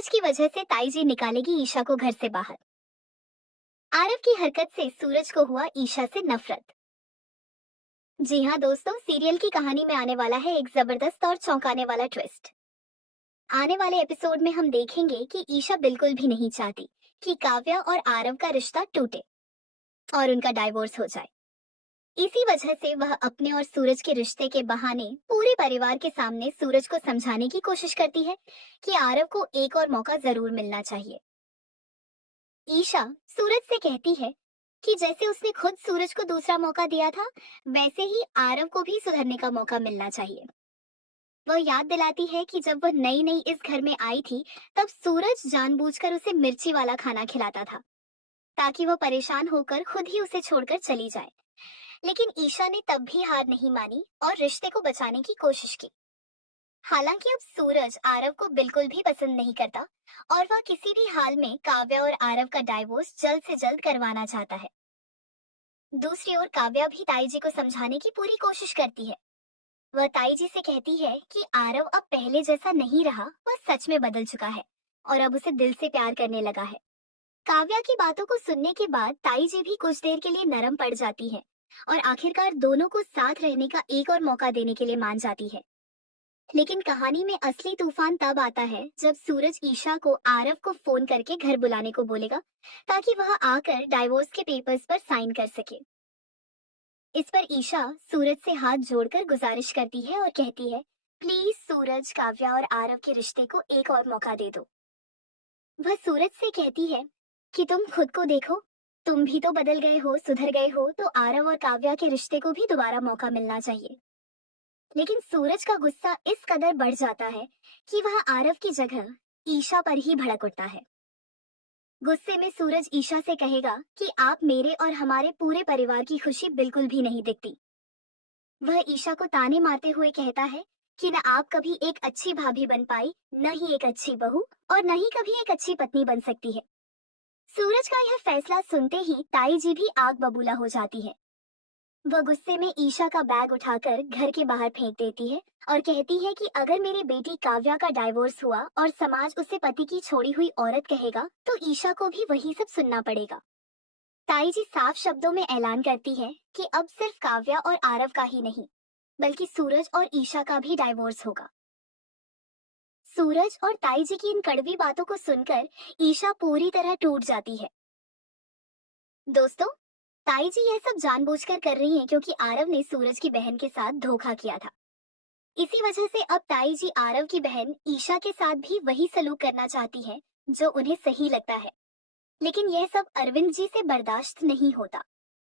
सूरज की वजह से ताईजी निकालेगी ईशा को घर से बाहर। आरव की हरकत से सूरज को हुआ ईशा से नफरत। जी हाँ दोस्तों, सीरियल की कहानी में आने वाला है एक जबरदस्त और चौंकाने वाला ट्विस्ट। आने वाले एपिसोड में हम देखेंगे कि ईशा बिल्कुल भी नहीं चाहती कि काव्या और आरव का रिश्ता टूटे और उनका डाइवोर्स हो जाए। इसी वजह से वह अपने और सूरज के रिश्ते के बहाने पूरे परिवार के सामने सूरज को समझाने की कोशिश करती है कि आरव को एक और मौका जरूर मिलना चाहिए। ईशा सूरज से कहती है कि जैसे उसने खुद सूरज को दूसरा मौका दिया था, वैसे ही आरव को भी सुधरने का मौका मिलना चाहिए। वह याद दिलाती है कि जब वह नई नई इस घर में आई थी, तब सूरज जानबूझकर उसे मिर्ची वाला खाना खिलाता था ताकि वह परेशान होकर खुद ही उसे छोड़कर चली जाए। लेकिन ईशा ने तब भी हार नहीं मानी और रिश्ते को बचाने की कोशिश की। हालांकि अब सूरज आरव को बिल्कुल भी पसंद नहीं करता और वह किसी भी हाल में काव्या और आरव का डाइवोर्स जल्द से जल्द करवाना चाहता है। दूसरी ओर काव्या भी ताई जी को समझाने की पूरी कोशिश करती है। वह ताई जी से कहती है कि आरव अब पहले जैसा नहीं रहा, वह सच में बदल चुका है और अब उसे दिल से प्यार करने लगा है। काव्या की बातों को सुनने के बाद ताई जी भी कुछ देर के लिए नरम पड़ जाती है और आखिरकार दोनों को साथ रहने का एक और मौका देने के लिए मान जाती है। लेकिन कहानी में असली तूफान तब आता है जब सूरज ईशा को आरव को फोन करके घर बुलाने को बोलेगा ताकि वह आकर डाइवोर्स के पेपर्स पर साइन कर सके। इस पर ईशा सूरज से हाथ जोड़कर गुजारिश करती है और कहती है, प्लीज सूरज, काव्या और आरव के रिश्ते को एक और मौका दे दो। वह सूरज से कहती है कि तुम खुद को देखो, तुम भी तो बदल गए हो, सुधर गए हो, तो आरव और काव्या के रिश्ते को भी दोबारा मौका मिलना चाहिए। लेकिन सूरज का गुस्सा इस कदर बढ़ जाता है कि वह आरव की जगह ईशा पर ही भड़क उठता है। गुस्से में सूरज ईशा से कहेगा कि आप मेरे और हमारे पूरे परिवार की खुशी बिल्कुल भी नहीं दिखती। वह ईशा को ताने मारते हुए कहता है कि न आप कभी एक अच्छी भाभी बन पाई, न ही एक अच्छी बहू, और न ही कभी एक अच्छी पत्नी बन सकती है। सूरज का यह फैसला सुनते ही ताई जी भी आग बबूला हो जाती है। वह गुस्से में ईशा का बैग उठाकर घर के बाहर फेंक देती है और कहती है कि अगर मेरी बेटी काव्या का डाइवोर्स हुआ और समाज उसे पति की छोड़ी हुई औरत कहेगा, तो ईशा को भी वही सब सुनना पड़ेगा। ताई जी साफ शब्दों में ऐलान करती है कि अब सिर्फ काव्या और आरव का ही नहीं, बल्कि सूरज और ईशा का भी डाइवोर्स होगा। सूरज और ताई जी की इन कड़वी बातों को सुनकर ईशा पूरी तरह टूट जाती है। दोस्तों, ताई जी यह सब जानबूझकर कर रही हैं क्योंकि आरव ने सूरज की बहन के साथ धोखा किया था। इसी वजह से अब ताई जी आरव की बहन ईशा के साथ भी वही सलूक करना चाहती हैं जो उन्हें सही लगता है। लेकिन यह सब अरविंद जी से बर्दाश्त नहीं होता।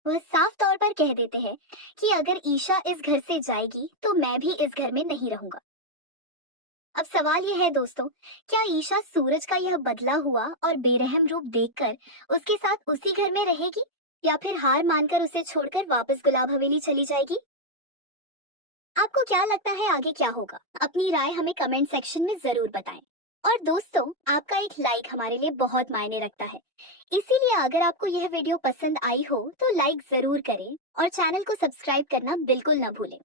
वह साफ तौर पर कह देते हैं कि अगर ईशा इस घर से जाएगी तो मैं भी इस घर में नहीं रहूंगा। अब सवाल यह है दोस्तों, क्या ईशा सूरज का यह बदला हुआ और बेरहम रूप देखकर उसके साथ उसी घर में रहेगी या फिर हार मानकर उसे छोड़कर वापस गुलाब हवेली चली जाएगी? आपको क्या लगता है आगे क्या होगा? अपनी राय हमें कमेंट सेक्शन में जरूर बताएं। और दोस्तों, आपका एक लाइक हमारे लिए बहुत मायने रखता है। इसीलिए अगर आपको यह वीडियो पसंद आई हो तो लाइक जरूर करें और चैनल को सब्सक्राइब करना बिल्कुल न भूलें।